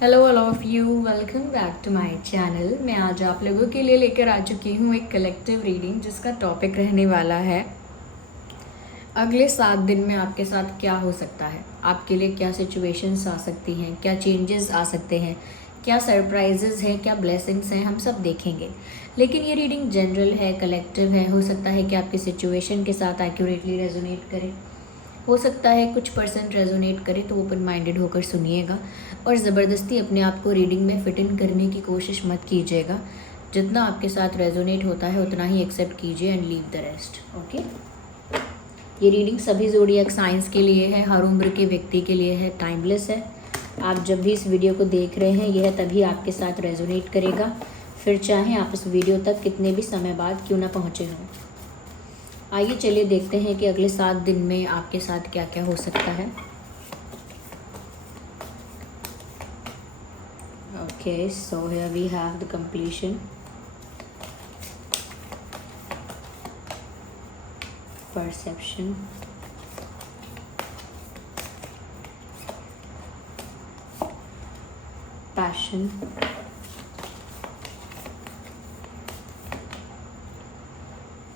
Hello all of you, welcome back to my channel. मैं आज आप लोगों के लिए लेकर आ चुकी हूँ एक कलेक्टिव रीडिंग जिसका टॉपिक रहने वाला है अगले 7 दिन में आपके साथ क्या हो सकता है, आपके लिए क्या सिचुएशंस आ सकती हैं, क्या चेंजेस आ सकते हैं, क्या सरप्राइजेस हैं, क्या ब्लेसिंग्स हैं, हम सब देखेंगे। लेकिन ये रीडिंग जनरल है, कलेक्टिव है। हो सकता है कि आपकी सिचुएशन के साथ एक्यूरेटली रेजोनेट करे, हो सकता है कुछ परसेंट रेजोनेट करे, तो ओपन माइंडेड होकर सुनिएगा और ज़बरदस्ती अपने आप को रीडिंग में फिट इन करने की कोशिश मत कीजिएगा। जितना आपके साथ रेजोनेट होता है उतना ही एक्सेप्ट कीजिए and leave the rest. Okay, ये रीडिंग सभी ज़ोडिएक साइंस के लिए है, हर उम्र के व्यक्ति के लिए है, टाइमलेस है। आप जब भी इस वीडियो को देख रहे हैं यह तभी आपके साथ रेजोनेट करेगा, फिर चाहे आप इस वीडियो तक कितने भी समय बाद क्यों ना पहुँचे हों। आइए चलिए देखते हैं कि अगले 7 दिन में आपके साथ क्या क्या हो सकता है। Okay, so here we have the completion, perception, passion,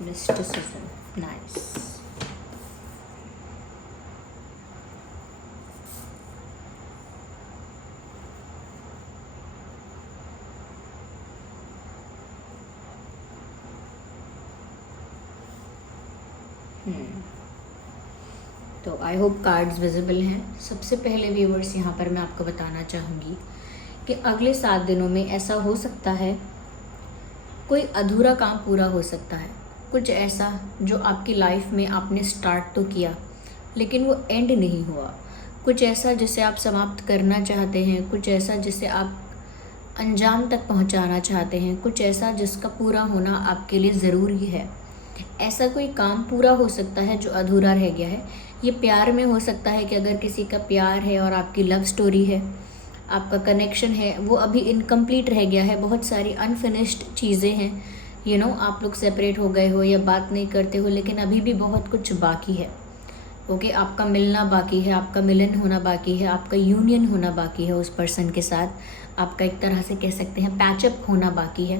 mysticism. Nice. तो आई होप कार्ड्स विजिबल हैं। सबसे पहले व्यूवर्स, यहाँ पर मैं आपको बताना चाहूँगी कि अगले 7 दिनों में ऐसा हो सकता है कोई अधूरा काम पूरा हो सकता है। कुछ ऐसा जो आपकी लाइफ में आपने स्टार्ट तो किया लेकिन वो एंड नहीं हुआ। कुछ ऐसा जिसे आप समाप्त करना चाहते हैं, कुछ ऐसा जिसे आप अंजाम तक पहुंचाना चाहते हैं, कुछ ऐसा जिसका पूरा होना आपके लिए ज़रूरी है। ऐसा कोई काम पूरा हो सकता है जो अधूरा रह गया है। ये प्यार में हो सकता है कि अगर किसी का प्यार है और आपकी लव स्टोरी है, आपका कनेक्शन है, वो अभी इनकम्प्लीट रह गया है, बहुत सारी अनफिनिश्ड चीज़ें हैं। आप लोग सेपरेट हो गए हो या बात नहीं करते हो, लेकिन अभी भी बहुत कुछ बाकी है। ओके, आपका मिलना बाकी है, आपका मिलन होना बाकी है, आपका यूनियन होना बाकी है उस पर्सन के साथ, आपका एक तरह से कह सकते हैं पैचअप होना बाकी है।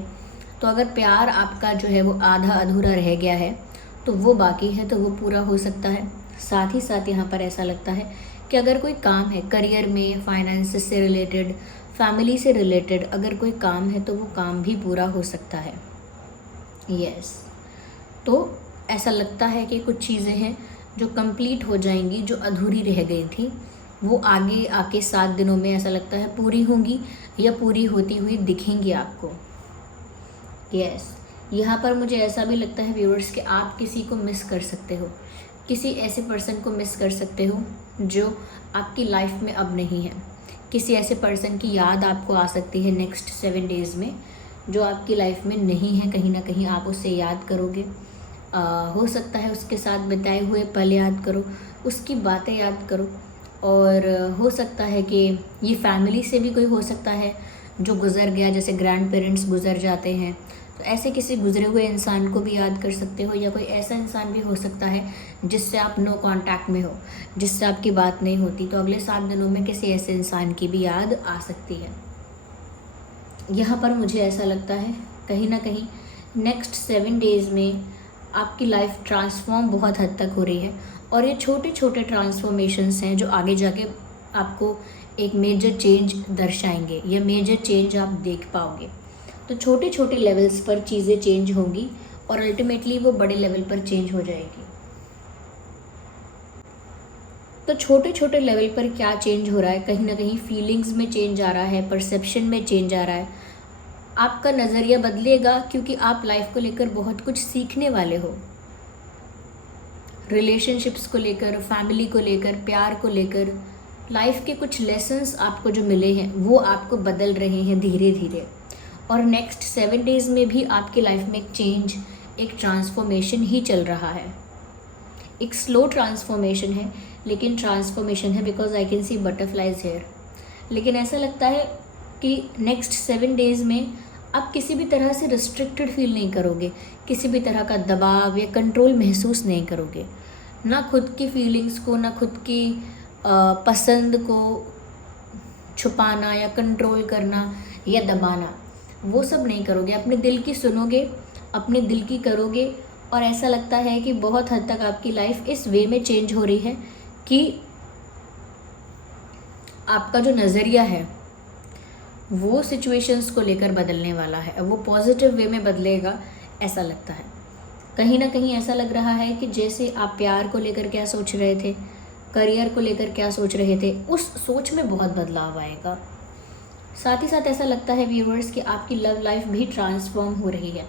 तो अगर प्यार आपका जो है वो आधा अधूरा रह गया है तो वो बाकी है, तो वो पूरा हो सकता है। साथ ही साथ यहाँ पर ऐसा लगता है कि अगर कोई काम है करियर में, फाइनेंस से रिलेटेड, फैमिली से रिलेटेड अगर कोई काम है तो वो काम भी पूरा हो सकता है। यस, तो ऐसा लगता है कि कुछ चीज़ें हैं जो कंप्लीट हो जाएंगी, जो अधूरी रह गई थी वो आगे आके 7 दिनों में ऐसा लगता है पूरी होंगी या पूरी होती हुई दिखेंगी आपको। यस, यहाँ पर मुझे ऐसा भी लगता है व्यूअर्स कि आप किसी को मिस कर सकते हो, किसी ऐसे पर्सन को मिस कर सकते हो जो आपकी लाइफ में अब नहीं है। किसी ऐसे पर्सन की याद आपको आ सकती है नेक्स्ट 7 डेज़ में जो आपकी लाइफ में नहीं है। कहीं ना कहीं आप उससे याद करोगे। हो सकता है उसके साथ बिताए हुए पल याद करो, उसकी बातें याद करो। और हो सकता है कि ये फैमिली से भी कोई हो सकता है जो गुज़र गया, जैसे ग्रैंड पेरेंट्स गुज़र जाते हैं, तो ऐसे किसी गुज़रे हुए इंसान को भी याद कर सकते हो। या कोई ऐसा इंसान भी हो सकता है जिससे आप नो कांटेक्ट में हो, जिससे आपकी बात नहीं होती, तो अगले 7 दिनों में किसी ऐसे इंसान की भी याद आ सकती है। यहाँ पर मुझे ऐसा लगता है कहीं ना कहीं नेक्स्ट 7 डेज़ में आपकी लाइफ ट्रांसफॉर्म बहुत हद तक हो रही है, और ये छोटे छोटे ट्रांसफॉर्मेशंस हैं जो आगे जाके आपको एक मेजर चेंज दर्शाएंगे या मेजर चेंज आप देख पाओगे। तो छोटे छोटे लेवल्स पर चीज़ें चेंज होंगी और अल्टीमेटली वो बड़े लेवल पर चेंज हो जाएगी। तो छोटे छोटे लेवल पर क्या चेंज हो रहा है, कहीं ना कहीं फीलिंग्स में चेंज आ रहा है, परसेप्शन में चेंज आ रहा है। आपका नज़रिया बदलेगा क्योंकि आप लाइफ को लेकर बहुत कुछ सीखने वाले हो। रिलेशनशिप्स को लेकर, फैमिली को लेकर, प्यार को लेकर, लाइफ के कुछ लेसन्स आपको जो मिले हैं वो आपको बदल रहे हैं धीरे धीरे। और नेक्स्ट 7 डेज़ में भी आपकी लाइफ में एक चेंज, एक ट्रांसफॉर्मेशन ही चल रहा है। एक स्लो ट्रांसफॉर्मेशन है, लेकिन ट्रांसफॉर्मेशन है, because I can see butterflies here. लेकिन ऐसा लगता है कि नेक्स्ट 7 डेज़ में आप किसी भी तरह से रिस्ट्रिक्टेड फील नहीं करोगे, किसी भी तरह का दबाव या कंट्रोल महसूस नहीं करोगे। ना खुद की फीलिंग्स को, ना खुद की पसंद को छुपाना या कंट्रोल करना या दबाना, वो सब नहीं करोगे। अपने दिल की सुनोगे, अपने दिल की करोगे। और ऐसा लगता है कि बहुत हद तक आपकी लाइफ इस वे में चेंज हो रही है कि आपका जो नज़रिया है वो सिचुएशंस को लेकर बदलने वाला है, वो पॉजिटिव वे में बदलेगा ऐसा लगता है। कहीं ना कहीं ऐसा लग रहा है कि जैसे आप प्यार को लेकर क्या सोच रहे थे, करियर को लेकर क्या सोच रहे थे, उस सोच में बहुत बदलाव आएगा। साथ ही साथ ऐसा लगता है व्यूअर्स कि आपकी लव लाइफ भी ट्रांसफॉर्म हो रही है।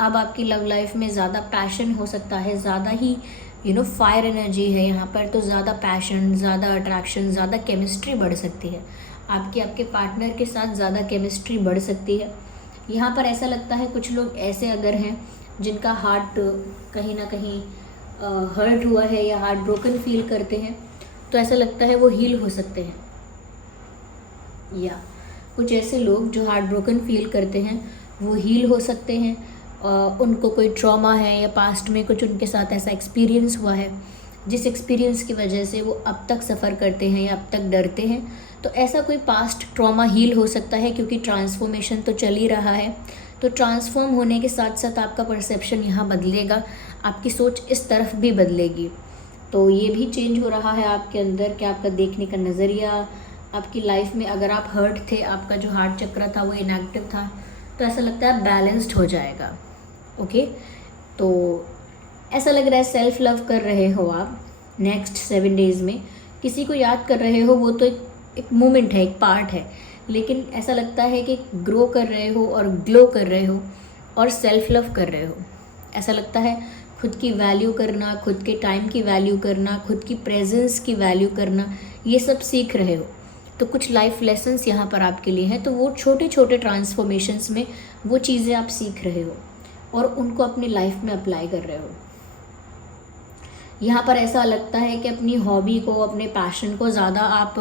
अब आपकी लव लाइफ में ज़्यादा पैशन हो सकता है, ज़्यादा ही फायर एनर्जी है यहाँ पर, तो ज़्यादा पैशन, ज़्यादा अट्रैक्शन, ज़्यादा केमिस्ट्री बढ़ सकती है आपके पार्टनर के साथ, ज़्यादा केमिस्ट्री बढ़ सकती है। यहाँ पर ऐसा लगता है कुछ लोग ऐसे अगर हैं जिनका हार्ट कहीं ना कहीं हर्ट हुआ है या हार्ट ब्रोकन फील करते हैं, तो ऐसा लगता है वो हील हो सकते हैं। या कुछ ऐसे लोग जो हार्ट ब्रोकन फील करते हैं वो हील हो सकते हैं। उनको कोई ट्रॉमा है या पास्ट में कुछ उनके साथ ऐसा एक्सपीरियंस हुआ है जिस एक्सपीरियंस की वजह से वो अब तक सफ़र करते हैं या अब तक डरते हैं, तो ऐसा कोई पास्ट ट्रॉमा हील हो सकता है। क्योंकि ट्रांसफॉर्मेशन तो चल ही रहा है, तो ट्रांसफॉर्म होने के साथ साथ आपका परसेप्शन यहाँ बदलेगा, आपकी सोच इस तरफ भी बदलेगी। तो ये भी चेंज हो रहा है आपके अंदर कि आपका देखने का नज़रिया, आपकी लाइफ में अगर आप हर्ट थे, आपका जो हार्ट चक्र था वो इनएक्टिव था, तो ऐसा लगता है बैलेंस्ड हो जाएगा। ओके, तो ऐसा लग रहा है सेल्फ लव कर रहे हो आप नेक्स्ट 7 डेज़ में। किसी को याद कर रहे हो, वो तो एक मोमेंट है, एक पार्ट है, लेकिन ऐसा लगता है कि ग्रो कर रहे हो और ग्लो कर रहे हो और सेल्फ लव कर रहे हो। ऐसा लगता है खुद की वैल्यू करना, खुद के टाइम की वैल्यू करना, खुद की प्रेजेंस की वैल्यू करना, ये सब सीख रहे हो। तो कुछ लाइफ लेसन्स यहाँ पर आपके लिए हैं, तो वो छोटे छोटे ट्रांसफॉर्मेशंस में वो चीज़ें आप सीख रहे हो और उनको अपनी लाइफ में अप्लाई कर रहे हो। यहाँ पर ऐसा लगता है कि अपनी हॉबी को, अपने पैशन को ज़्यादा आप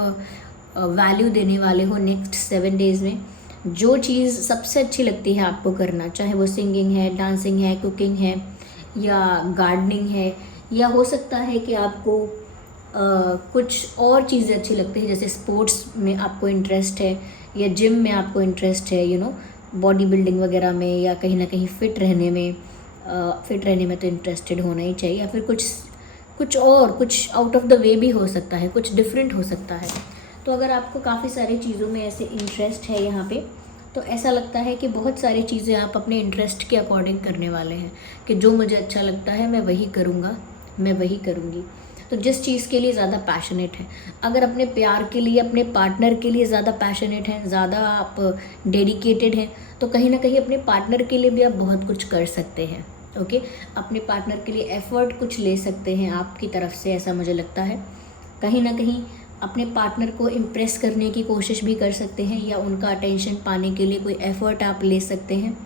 वैल्यू देने वाले हो नेक्स्ट 7 डेज़ में। जो चीज़ सबसे अच्छी लगती है आपको करना, चाहे वो सिंगिंग है, डांसिंग है, कुकिंग है या गार्डनिंग है, या हो सकता है कि आपको कुछ और चीज़ें अच्छी लगती है, जैसे स्पोर्ट्स में आपको इंटरेस्ट है या जिम में आपको इंटरेस्ट है, बॉडी बिल्डिंग वगैरह में, या कहीं ना कहीं फ़िट रहने में तो इंटरेस्टेड होना ही चाहिए, या फिर कुछ आउट ऑफ द वे भी हो सकता है, कुछ डिफरेंट हो सकता है। तो अगर आपको काफ़ी सारी चीज़ों में ऐसे इंटरेस्ट है यहाँ पे, तो ऐसा लगता है कि बहुत सारी चीज़ें आप अपने इंटरेस्ट के अकॉर्डिंग करने वाले हैं कि जो मुझे अच्छा लगता है मैं वही करूँगा, मैं वही करूँगी। तो जिस चीज़ के लिए ज़्यादा पैशनेट है, अगर अपने प्यार के लिए, अपने पार्टनर के लिए ज़्यादा पैशनेट हैं, ज़्यादा आप डेडिकेटेड हैं, तो कहीं ना कहीं अपने पार्टनर के लिए भी आप बहुत कुछ कर सकते हैं। ओके, अपने पार्टनर के लिए एफ़र्ट कुछ ले सकते हैं आपकी तरफ से, ऐसा मुझे लगता है। कहीं ना कहीं अपने पार्टनर को इम्प्रेस करने की कोशिश भी कर सकते हैं, या उनका अटेंशन पाने के लिए कोई एफ़र्ट आप ले सकते हैं,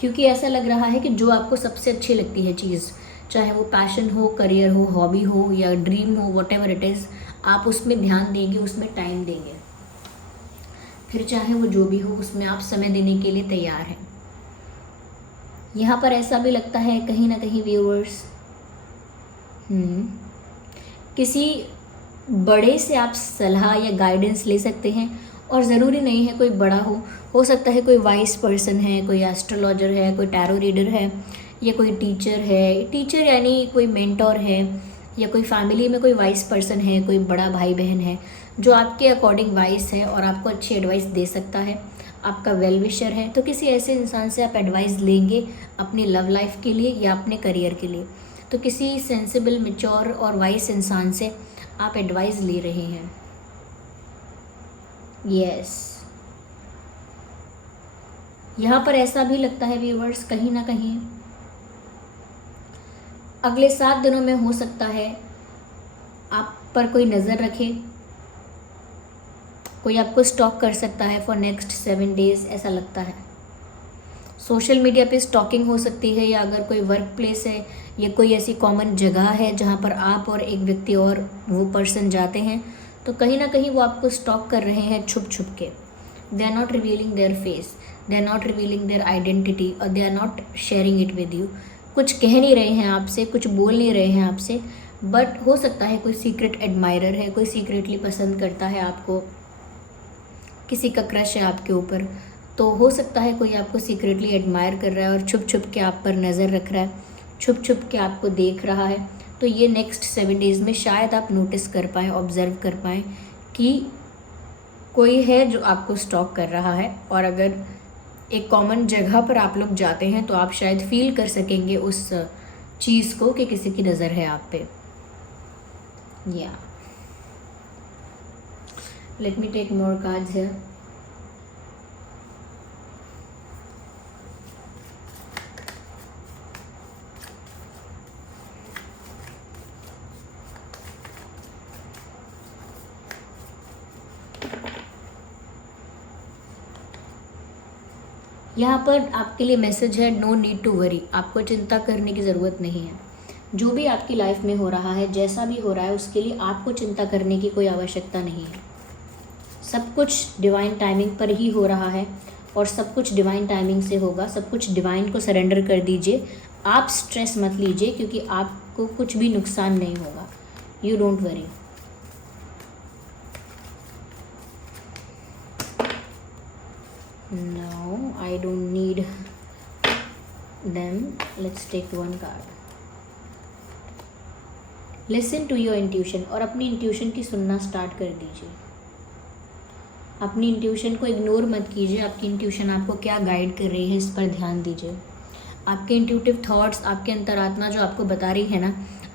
क्योंकि ऐसा लग रहा है कि जो आपको सबसे अच्छी लगती है चीज़, चाहे वो पैशन हो, करियर हो, हॉबी हो या ड्रीम हो, व्हाटएवर इट इज़, आप उसमें ध्यान देंगे, उसमें टाइम देंगे। फिर चाहे वो जो भी हो, उसमें आप समय देने के लिए तैयार हैं। यहाँ पर ऐसा भी लगता है कहीं ना कहीं व्यूअर्स, किसी बड़े से आप सलाह या गाइडेंस ले सकते हैं, और ज़रूरी नहीं है कोई बड़ा हो सकता है कोई वाइस पर्सन है, कोई एस्ट्रोलॉजर है, कोई टैरो रीडर है, या कोई टीचर है, टीचर यानी कोई मेंटोर है, या कोई फैमिली में कोई वाइस पर्सन है, कोई बड़ा भाई बहन है जो आपके अकॉर्डिंग वाइस है और आपको अच्छी एडवाइस दे सकता है, आपका वेल विशर है। तो किसी ऐसे इंसान से आप एडवाइस लेंगे अपनी लव लाइफ के लिए या अपने करियर के लिए, तो किसी सेंसिबल, मैच्योर और वाइस इंसान से आप एडवाइस ले रहे हैं। यस, यहाँ पर ऐसा भी लगता है व्यूअर्स, कहीं ना कहीं अगले 7 दिनों में हो सकता है आप पर कोई नज़र रखे, कोई आपको स्टॉक कर सकता है फॉर नेक्स्ट 7 डेज़, ऐसा लगता है। सोशल मीडिया पे स्टॉकिंग हो सकती है, या अगर कोई वर्क प्लेस है या कोई ऐसी कॉमन जगह है जहाँ पर आप और एक व्यक्ति और वो पर्सन जाते हैं, तो कहीं ना कहीं वो आपको स्टॉक कर रहे हैं छुप छुप के। They are not revealing their face, they are not revealing their identity, और they are not sharing it with you. कुछ कह नहीं रहे हैं आपसे, कुछ बोल नहीं रहे हैं आपसे, बट हो सकता है कोई सीक्रेट एडमायरर है, कोई सीक्रेटली पसंद करता है आपको, किसी का क्रश है आपके ऊपर, तो हो सकता है कोई आपको सीक्रेटली एडमायर कर रहा है और छुप छुप के आप पर नज़र रख रहा है, छुप छुप के आपको देख रहा है। तो ये नेक्स्ट 7 डेज़ में शायद आप नोटिस कर पाएँ, ऑब्ज़र्व कर पाएँ कि कोई है जो आपको स्टॉक कर रहा है। और अगर एक कॉमन जगह पर आप लोग जाते हैं तो आप शायद फील कर सकेंगे उस चीज़ को कि किसी की नज़र है आप पे। या let me take more cards here. यहाँ पर आपके लिए मैसेज है, नो नीड टू वरी। आपको चिंता करने की ज़रूरत नहीं है। जो भी आपकी लाइफ में हो रहा है, जैसा भी हो रहा है, उसके लिए आपको चिंता करने की कोई आवश्यकता नहीं है। सब कुछ डिवाइन टाइमिंग पर ही हो रहा है और सब कुछ डिवाइन टाइमिंग से होगा। सब कुछ डिवाइन को सरेंडर कर दीजिए। आप स्ट्रेस मत लीजिए क्योंकि आपको कुछ भी नुकसान नहीं होगा। You don't worry. No, I don't need them. Let's take one card. Listen to your intuition। और अपनी इंट्यूशन की सुनना स्टार्ट कर दीजिए। अपनी इंट्यूशन को इग्नोर मत कीजिए। आपकी इंट्यूशन आपको क्या गाइड कर रही है, इस पर ध्यान दीजिए। आपके इंट्यूटिव थॉट्स, आपके अंतरात्मा जो आपको बता रही है ना,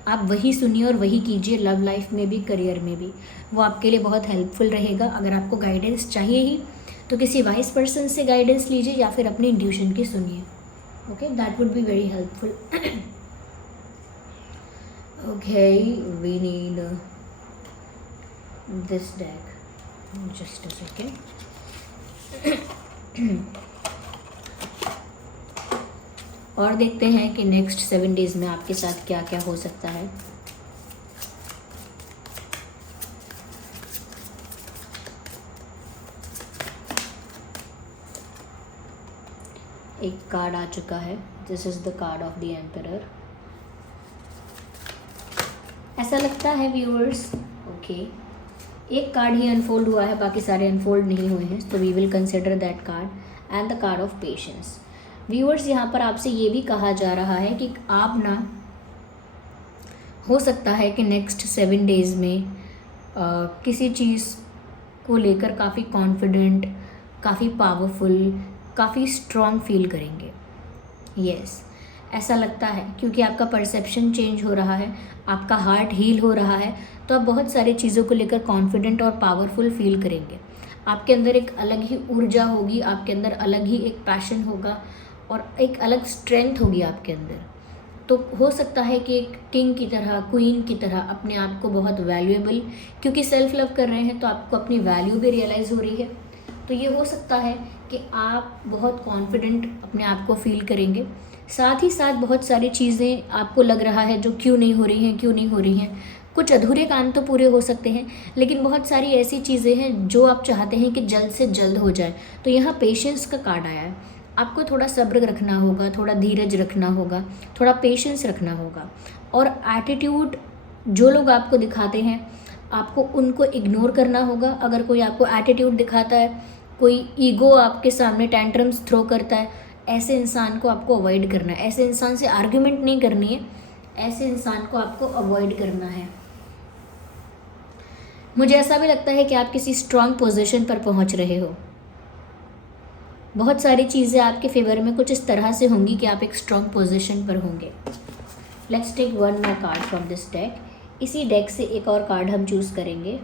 आप वही सुनिए और वही कीजिए। लव लाइफ में भी, करियर में भी, वो आपके लिए बहुत हेल्पफुल रहेगा। अगर आपको गाइडेंस चाहिए ही तो किसी वाइस पर्सन से गाइडेंस लीजिए या फिर अपनी इंट्यूशन की सुनिए। Okay, that would be very helpful. Okay, we need this deck. Just a second. और देखते हैं कि नेक्स्ट 7 डेज़ में आपके साथ क्या क्या हो सकता है। एक कार्ड आ चुका है। This is the card of the emperor. ऐसा लगता है व्यूअर्स, ओके, एक कार्ड ही अनफोल्ड हुआ है, बाकी सारे अनफोल्ड नहीं हुए हैं। तो we will consider that card and the card of patience. Viewers, यहाँ पर आपसे ये भी कहा जा रहा है कि आप ना, हो सकता है कि नेक्स्ट 7 डेज़ में किसी चीज़ को लेकर काफ़ी कॉन्फिडेंट, काफ़ी पावरफुल, काफ़ी स्ट्रॉन्ग फील करेंगे। यस, ऐसा लगता है क्योंकि आपका परसेप्शन चेंज हो रहा है, आपका हार्ट हील हो रहा है। तो आप बहुत सारी चीज़ों को लेकर कॉन्फिडेंट और पावरफुल फील करेंगे। आपके अंदर एक अलग ही ऊर्जा होगी, आपके अंदर अलग ही एक पैशन होगा और एक अलग स्ट्रेंथ होगी आपके अंदर। तो हो सकता है कि एक किंग की तरह, क्वीन की तरह अपने आप को बहुत वैल्यूएबल, क्योंकि सेल्फ लव कर रहे हैं तो आपको अपनी वैल्यू भी रियलाइज़ हो रही है। तो ये हो सकता है कि आप बहुत कॉन्फिडेंट अपने आप को फील करेंगे। साथ ही साथ बहुत सारी चीज़ें आपको लग रहा है जो क्यों नहीं हो रही हैं, क्यों नहीं हो रही हैं। कुछ अधूरे काम तो पूरे हो सकते हैं, लेकिन बहुत सारी ऐसी चीज़ें हैं जो आप चाहते हैं कि जल्द से जल्द हो जाए। तो यहाँ पेशेंस का कार्ड आया है। आपको थोड़ा सब्र रखना होगा, थोड़ा धीरज रखना होगा, थोड़ा पेशेंस रखना होगा। और एटीट्यूड जो लोग आपको दिखाते हैं, आपको उनको इग्नोर करना होगा। अगर कोई आपको एटीट्यूड दिखाता है, कोई ईगो आपके सामने टेंट्रम्स थ्रो करता है, ऐसे इंसान को आपको अवॉइड करना है। ऐसे इंसान से आर्ग्यूमेंट नहीं करनी है, ऐसे इंसान को आपको अवॉइड करना है। मुझे ऐसा भी लगता है कि आप किसी स्ट्रॉन्ग पोजीशन पर पहुंच रहे हो। बहुत सारी चीज़ें आपके फेवर में कुछ इस तरह से होंगी कि आप एक स्ट्रॉन्ग पोजीशन पर होंगे। Let's take one more card from this deck. इसी डेक से एक और कार्ड हम चूज़ करेंगे।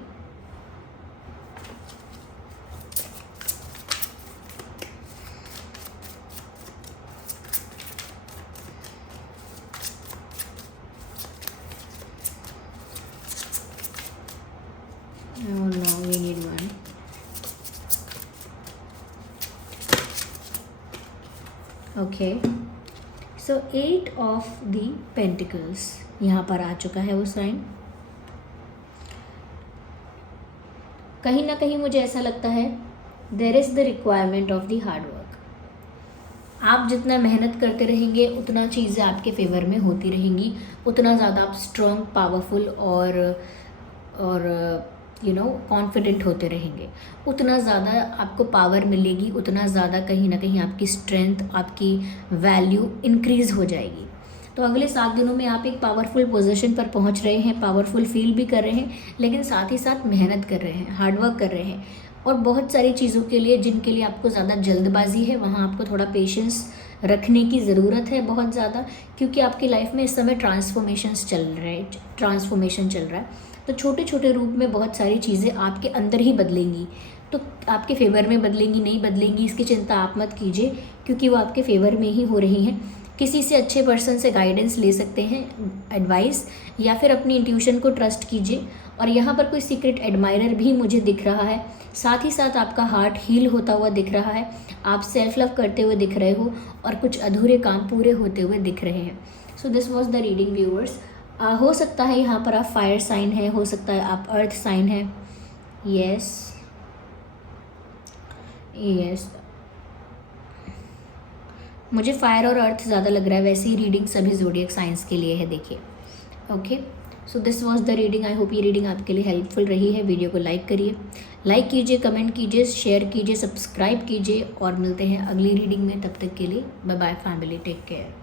Oh no, we need one. Okay. So 8 of the Pentacles यहाँ पर आ चुका है वो साइन। कहीं ना कहीं मुझे ऐसा लगता है there is the requirement of the hard work. आप जितना मेहनत करते रहेंगे उतना चीज़ें आपके फेवर में होती रहेंगी, उतना ज़्यादा आप स्ट्रॉन्ग, पावरफुल और कॉन्फिडेंट होते रहेंगे, उतना ज़्यादा आपको पावर मिलेगी, उतना ज़्यादा कहीं ना कहीं आपकी स्ट्रेंथ, आपकी वैल्यू इंक्रीज़ हो जाएगी। तो अगले 7 दिनों में आप एक पावरफुल पोजीशन पर पहुंच रहे हैं, पावरफुल फील भी कर रहे हैं, लेकिन साथ ही साथ मेहनत कर रहे हैं, हार्डवर्क कर रहे हैं। और बहुत सारी चीज़ों के लिए जिनके लिए आपको ज़्यादा जल्दबाजी है, वहाँ आपको थोड़ा पेशेंस रखने की ज़रूरत है बहुत ज़्यादा, क्योंकि आपकी लाइफ में इस समय ट्रांसफॉर्मेशन चल रहा है। तो छोटे छोटे रूप में बहुत सारी चीज़ें आपके अंदर ही बदलेंगी, तो आपके फेवर में बदलेंगी नहीं बदलेंगी इसकी चिंता आप मत कीजिए, क्योंकि वो आपके फेवर में ही हो रही हैं। किसी से अच्छे पर्सन से गाइडेंस ले सकते हैं, एडवाइस, या फिर अपनी इंट्यूशन को ट्रस्ट कीजिए। और यहाँ पर कोई सीक्रेट एडमायरर भी मुझे दिख रहा है, साथ ही साथ आपका हार्ट हील होता हुआ दिख रहा है, आप सेल्फ लव करते हुए दिख रहे हो, और कुछ अधूरे काम पूरे होते हुए दिख रहे हैं। So this was the reading viewers. हो सकता है यहाँ पर आप फायर साइन है, हो सकता है आप अर्थ साइन है। यस, मुझे फायर और अर्थ ज़्यादा लग रहा है, वैसे ही रीडिंग सभी ज़ोडिएक साइंस के लिए है, देखिए। Okay, so this was the reading. I hope ये रीडिंग आपके लिए हेल्पफुल रही है। वीडियो को लाइक करिए, लाइक कीजिए, कमेंट कीजिए, शेयर कीजिए, सब्सक्राइब कीजिए, और मिलते हैं अगली रीडिंग में। तब तक के लिए bye bye family, take care.